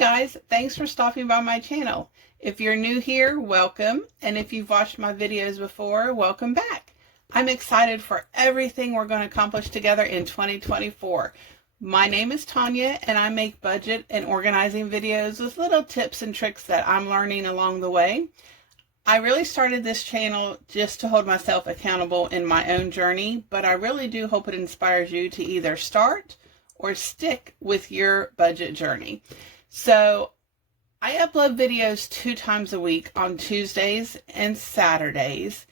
guys, thanks for stopping by my channel. If you're new here, welcome, and if you've watched my videos before, welcome back. I'm excited for everything we're going to accomplish together in 2024. My name is Tanya, and I make budget and organizing videos with little tips and tricks that I'm learning along the way. I really started this channel just to hold myself accountable in my own journey, but I really do hope it inspires you to either start or stick with your budget journey. So I upload videos 2 times a week on Tuesdays and Saturdays.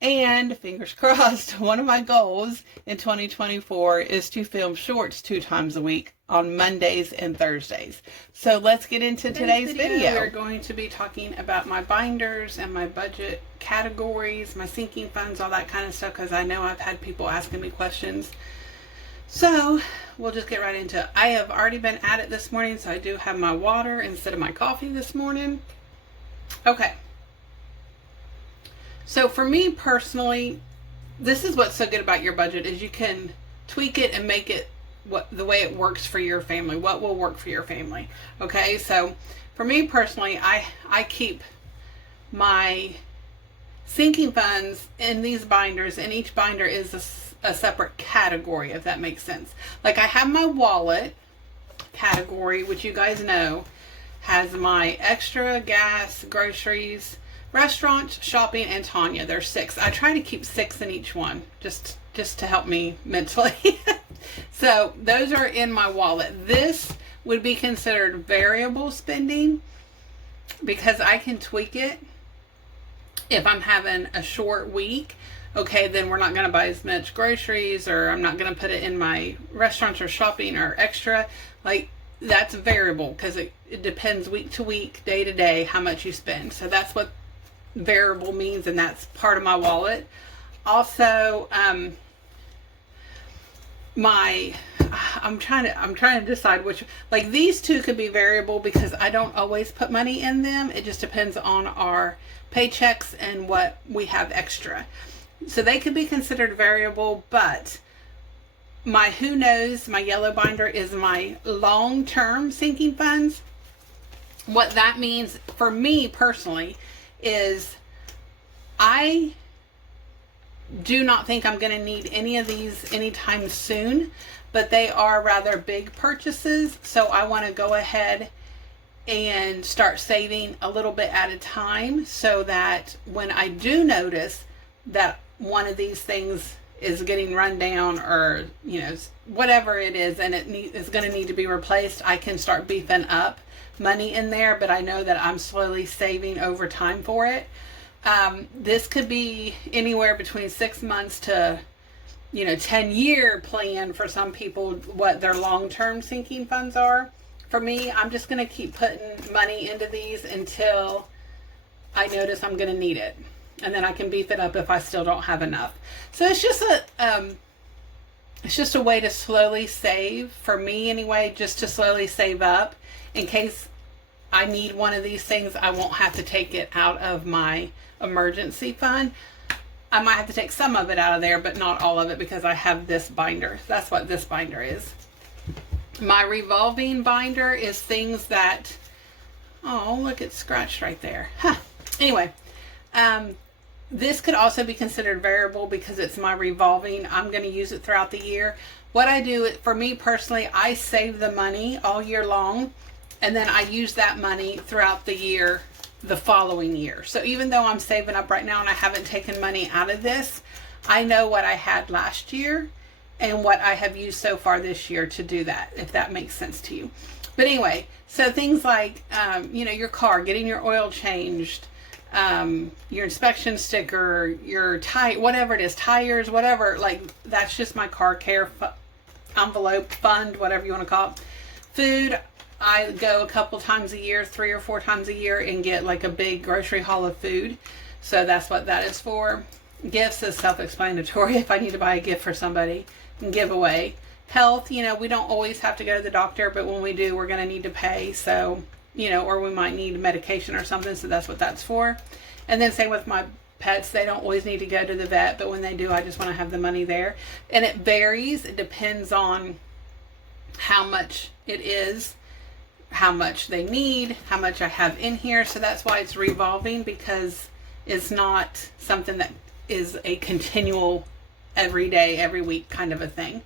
And fingers crossed, one of my goals in 2024 is to film shorts 2 times a week on Mondays and Thursdays. So let's get into today's video. We're going to be talking about my binders and my budget categories, my sinking funds, all that kind of stuff, because I know I've had people asking me questions. So we'll just get right into it. I have already been at it this morning, so I do have my water instead of my coffee this morning. Okay. So for me personally, this is what's so good about your budget is you can tweak it and make it the way it works for your family, what will work for your family. Okay, so for me personally, I keep my sinking funds in these binders, and each binder is a separate category, if that makes sense. Like I have my wallet category, which you guys know has my extra, gas, groceries, restaurants, shopping, and Tanya. There's 6. I try to keep 6 in each one, just to help me mentally. So those are in my wallet. This would be considered variable spending because I can tweak it. If I'm having a short week, okay, then we're not going to buy as much groceries, or I'm not going to put it in my restaurants or shopping or extra. Like, that's variable because it depends week to week, day to day, how much you spend. So that's what variable means, and that's part of my wallet. Also, I'm trying to decide which, like these 2 could be variable because I don't always put money in them. It just depends on our paychecks and what we have extra. So they could be considered variable, but my Who Knows, my yellow binder, is my long-term sinking funds. What that means for me personally is I do not think I'm going to need any of these anytime soon, but they are rather big purchases, so I want to go ahead and start saving a little bit at a time so that when I do notice that one of these things is getting run down, or whatever it is, and it is going to need to be replaced, I can start beefing up money in there. But I know that I'm slowly saving over time for it. This could be anywhere between 6 months to 10-year plan for some people, what their long-term sinking funds are. For me, I'm just going to keep putting money into these until I notice I'm going to need it. And then I can beef it up if I still don't have enough. So it's just a way to slowly save, for me anyway, just to slowly save up in case I need one of these things. I won't have to take it out of my emergency fund. I might have to take some of it out of there, but not all of it, because I have this binder. That's what this binder is. My revolving binder is things that, oh, look, it's scratched right there. Huh. Anyway, this could also be considered variable because it's my revolving. I'm going to use it throughout the year. What I do, for me personally, I save the money all year long, and then I use that money throughout the year, the following year. So even though I'm saving up right now and I haven't taken money out of this, I know what I had last year and what I have used so far this year to do that, if that makes sense to you. But anyway, so things like, your car, getting your oil changed, your inspection sticker, your whatever it is, tires, whatever, like that's just my car care envelope fund, whatever you want to call it. Food, I go a couple times a year, 3 or 4 times a year, and get like a big grocery haul of food. So that's what that is for. Gifts is self-explanatory. If I need to buy a gift for somebody and give away. Health, we don't always have to go to the doctor, but when we do, we're going to need to pay. So, or we might need medication or something. So that's what that's for. And then same with my pets. They don't always need to go to the vet, but when they do, I just want to have the money there. And it varies. It depends on how much it is. how much they need, how much I have in here. So that's why it's revolving, because it's not something that is a continual every day, every week kind of a thing.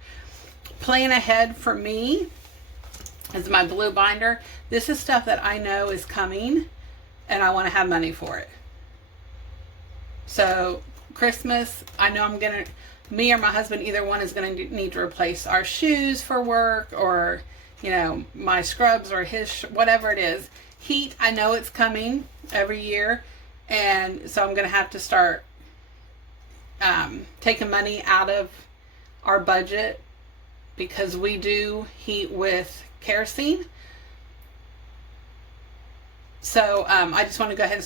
Plan ahead for me is my blue binder. This is stuff that I know is coming and I want to have money for it. So Christmas, I know me or my husband, either one is going to need to replace our shoes for work, or, you know, my scrubs or his, whatever it is. Heat, I know it's coming every year. And so I'm going to have to start taking money out of our budget, because we do heat with kerosene. So I just want to go ahead and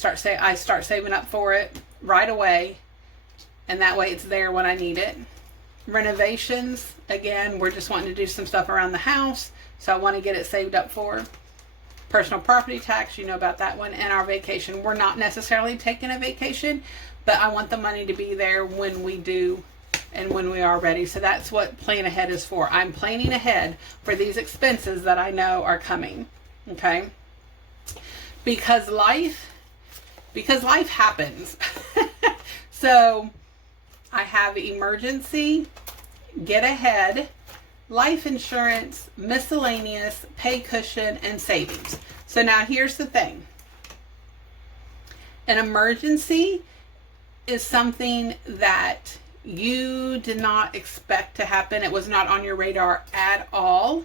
start saving up for it right away, and that way it's there when I need it. Renovations, again, we're just wanting to do some stuff around the house, so I want to get it saved up for. Personal property tax, you know about that one. And our vacation, we're not necessarily taking a vacation, but I want the money to be there when we do and when we are ready. So that's what plan ahead is for. I'm planning ahead for these expenses that I know are coming. Okay? Because life happens. So I have emergency, get ahead, life insurance, miscellaneous, pay cushion, and savings. So now here's the thing. An emergency is something that you did not expect to happen. It was not on your radar at all.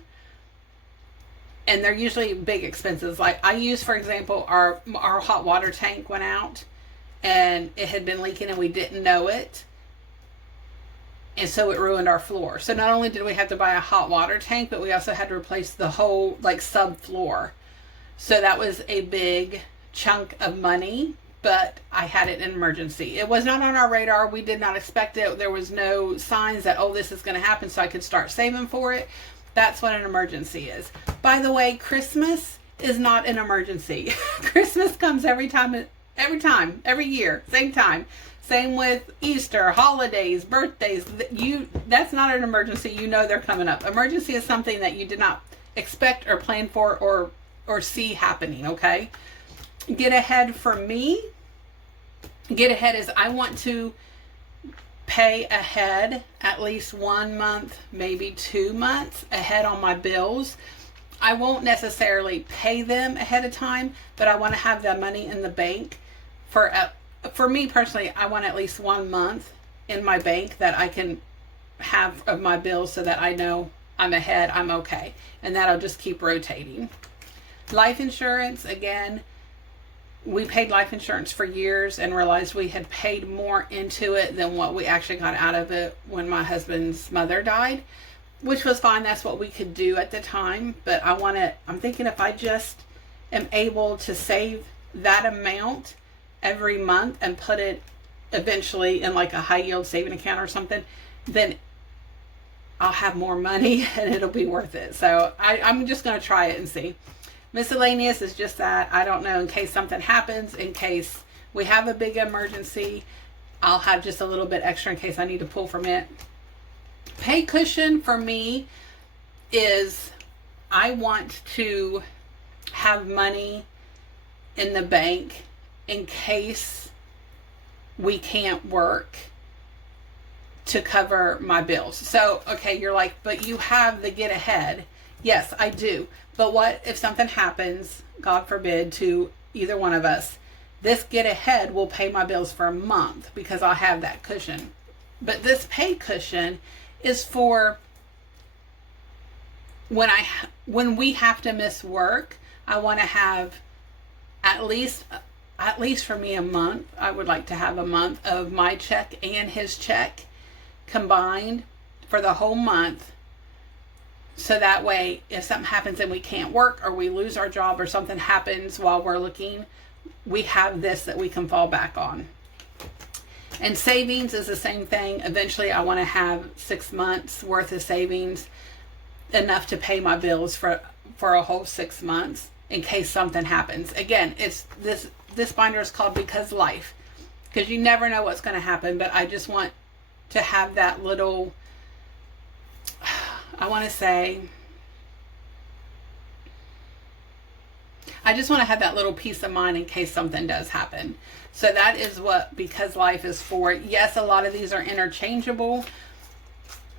And they're usually big expenses. Like I use, for example, our hot water tank went out and it had been leaking and we didn't know it. And so it ruined our floor. So not only did we have to buy a hot water tank, but we also had to replace the whole subfloor. So that was a big chunk of money, but I had it in emergency. It was not on our radar. We did not expect it. There was no signs that, oh, this is going to happen, so I could start saving for it. That's what an emergency is. By the way, Christmas is not an emergency. Christmas comes every year, same time. Same with Easter, holidays, birthdays. That's not an emergency. You know they're coming up. Emergency is something that you did not expect or plan for or see happening, okay? Get ahead for me. Get ahead is I want to pay ahead at least 1 month, maybe 2 months ahead on my bills. I won't necessarily pay them ahead of time, but I want to have that money in the bank for me personally. I want at least 1 month in my bank that I can have of my bills, so that I know I'm ahead, I'm okay. And that'll just keep rotating. Life insurance, again, we paid life insurance for years and realized we had paid more into it than what we actually got out of it when my husband's mother died, which was fine. That's what we could do at the time. But I'm thinking if I just am able to save that amount every month and put it eventually in like a high yield saving account or something, then I'll have more money and it'll be worth it. So I'm just going to try it and see. Miscellaneous is just that. I don't know, in case something happens, in case we have a big emergency, I'll have just a little bit extra in case I need to pull from it. Pay cushion for me is I want to have money in the bank in case we can't work to cover my bills. So, okay, you're like, but you have the get ahead. Yes, I do. But what if something happens, God forbid, to either one of us? This get ahead will pay my bills for a month because I'll have that cushion. But this pay cushion is for when we have to miss work. I want to have at least for me a month. I would like to have a month of my check and his check combined for the whole month. So that way, if something happens and we can't work or we lose our job or something happens while we're looking, we have this that we can fall back on. And savings is the same thing. Eventually, I want to have 6 months worth of savings, enough to pay my bills for a whole 6 months in case something happens. Again, it's this binder is called Because Life, because you never know what's going to happen. But I just want to have that little, I want to say, I just want to have that little peace of mind in case something does happen. So that is what Because Life is for. Yes, a lot of these are interchangeable,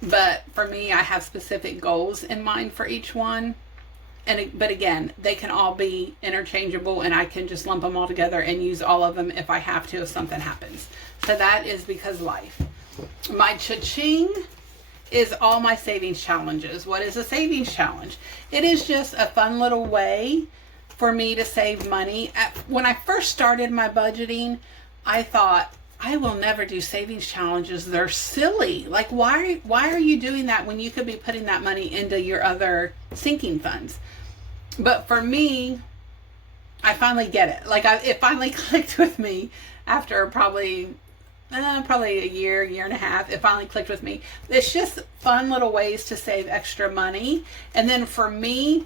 but for me, I have specific goals in mind for each one. But again, they can all be interchangeable, and I can just lump them all together and use all of them if I have to, if something happens. So that is Because Life. My cha-ching is all my savings challenges. What is a savings challenge? It is just a fun little way for me to save money. When I first started my budgeting, I thought, I will never do savings challenges. They're silly. Like, why are you doing that when you could be putting that money into your other sinking funds? But for me, I finally get it. Like, it finally clicked with me after probably a year and a half. It finally clicked with me. It's just fun little ways to save extra money. And then for me,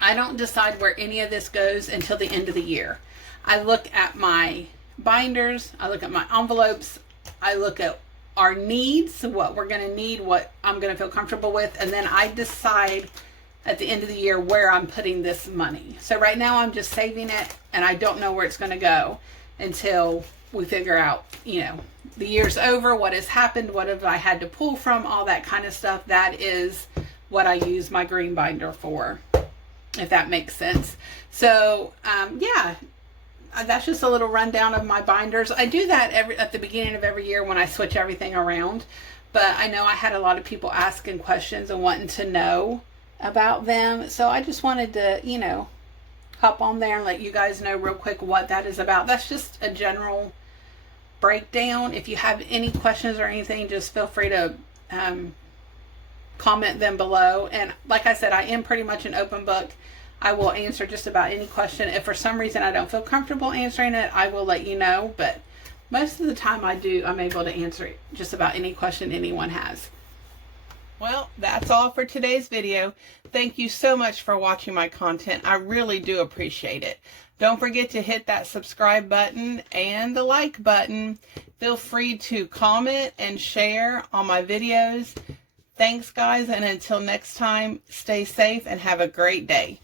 I don't decide where any of this goes until the end of the year. I look at my binders, I look at my envelopes, I look at our needs, what we're going to need, what I'm going to feel comfortable with, and then I decide at the end of the year where I'm putting this money. So right now I'm just saving it, and I don't know where it's going to go until we figure out, the year's over, what has happened, what have I had to pull from, all that kind of stuff. That is what I use my green binder for, if that makes sense. So yeah, that's just a little rundown of my binders. I do that at the beginning of every year when I switch everything around, but I know I had a lot of people asking questions and wanting to know about them, so I just wanted to hop on there and let you guys know real quick what that is about. That's just a general breakdown. If you have any questions or anything, just feel free to comment them below. And like I said, I am pretty much an open book. I will answer just about any question. If for some reason I don't feel comfortable answering it, I will let you know, but most of the time I'm able to answer just about any question anyone has. Well, that's all for today's video. Thank you so much for watching my content. I really do appreciate it. Don't forget to hit that subscribe button and the like button. Feel free to comment and share on my videos. Thanks, guys, and until next time, stay safe and have a great day.